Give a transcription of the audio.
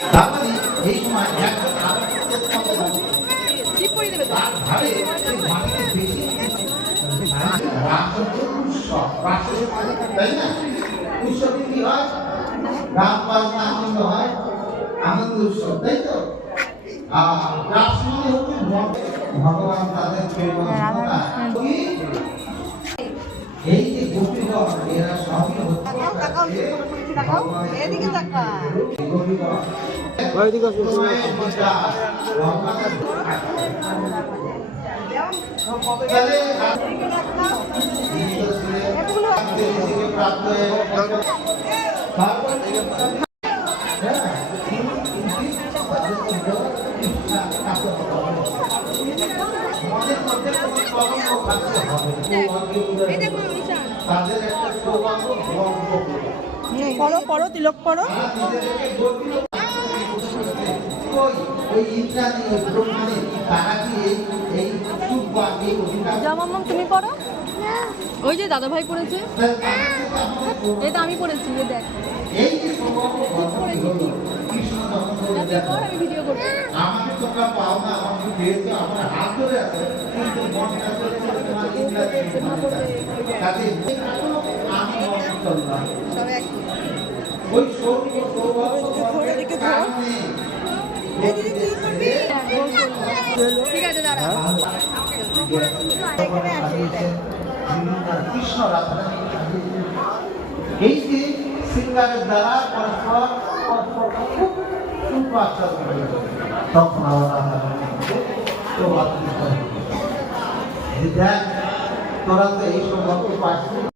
তার মানে এই সময় একজন আরেকজনের সঙ্গে দাঁড়িয়ে ঠিক করে দেবে তো। তার ঘাড়ে সেই মাটিতে বেশি রাস হচ্ছে উৎসব, রাসের মানে তাই না? উৎসবে কি হয়? গান বাজনা আনন্দ হয়, আনন্দ উৎসব, তাই তো? আর রাস মানে হচ্ছে ভগবান তাদের প্রেরণা। এই যে গোপীগণ এরা সবই হচ্ছে এদিকে তাকা। গোপীগণ তাদের একটা সৌভাগ্য পড়ো পড়ো তিলক পড়ো। ওই ইন্দ্রাণী ওই ব্রহ্মাণী তারা কি এই সুখ বা এই অধিকার জামাম্মাম তুমি পড়ো। ওই যে দাদা ভাই পড়েছে, এটা আমি পড়েছি, এ দেখ। এই যে সৌভাগ্য হলো কৃষ্ণ যখন বলে দেখো আমি ভিডিও করব। আমাকে তোমরা পাও না, আমাকে পেয়েছো, আমার হাত ধরে আছে, কিন্তু মনটা চলে চলে তোমার ইন্দ্রাণী কাজে আমি মন চললাম সবাই এক ওই সৌভাগ্য কারণে ঠিক আছে দাঁড়া। কৃষ্ণ রাধা এই যে সিঙ্গারের দ্বারা পরস্পর তখন তোরা তো এই সৌভাগ্য পাচ্ছিস।